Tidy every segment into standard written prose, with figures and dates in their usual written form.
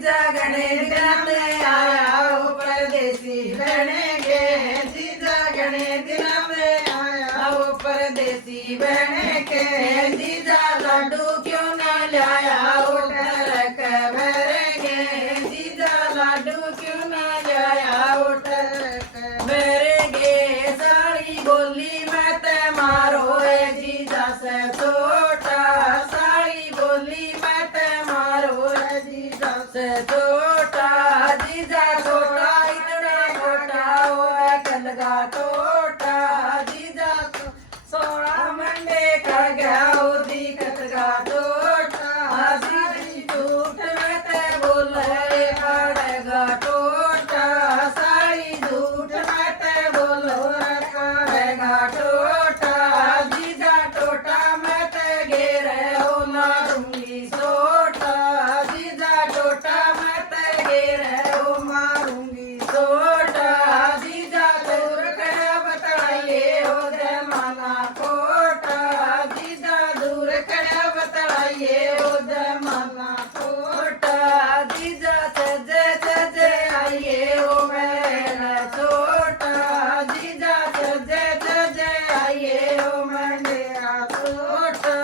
जीजा घने दिनों में आया वो परदेसी बहने के जीजा घने दिनों में आया वो परदेसी बहने के जीजा लड्डू क्यों ना लाया वो टरक भरेंगे जीजा लड्डू क्यों ना लाया वो टरक भरेंगे सारी बोली मैं ते मारो ए जीजा से छोटा सारी बोली मैं ते मारो ए जीजा से छोटा जीजा छोटा इतना छोटा वो है कलगा टोटा जीजा सोना मंडे कर गया वो दिखत गा टोटा जीजी झूठ में ते बोले पड़ेगा टोटा सारी झूठ में ते बोलो पड़ेगा टोटा जीजा टोटा मैं ते घेरे हो ना दूंगी सोटा जीजा टोटा मैं ते घेरे हो मारूंगी सोटा जीजा दूर कर बताइए हो जमाना खोटा जीजा दूर कर बताइए हो जमाना खोटा जीजा सजे सजे आइए हो मेरा छोटा जीजा सजे सजे आइए हो मेरा छोटा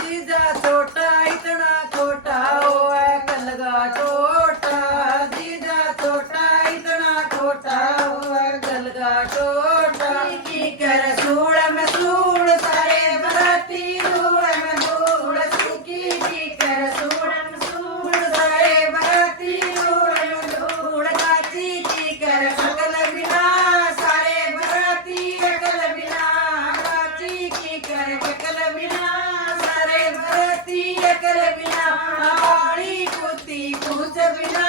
जीजा छोटा इतना छोटा हो है कलगा टोटा जीजा छोटा इतना छोटा हो है कलगा टोटा की कर सूड़ में सूड़ सारे बराती धूड़ में धूड़ की कर सूड़ में सूड़ सारे बराती धूड़ में धूड़ काची की कर सकल बिना सारे बराती अकल बिना काची की कर अकल बिना सारे बराती अकल बिना हमारी कुत्ती पूछ बिना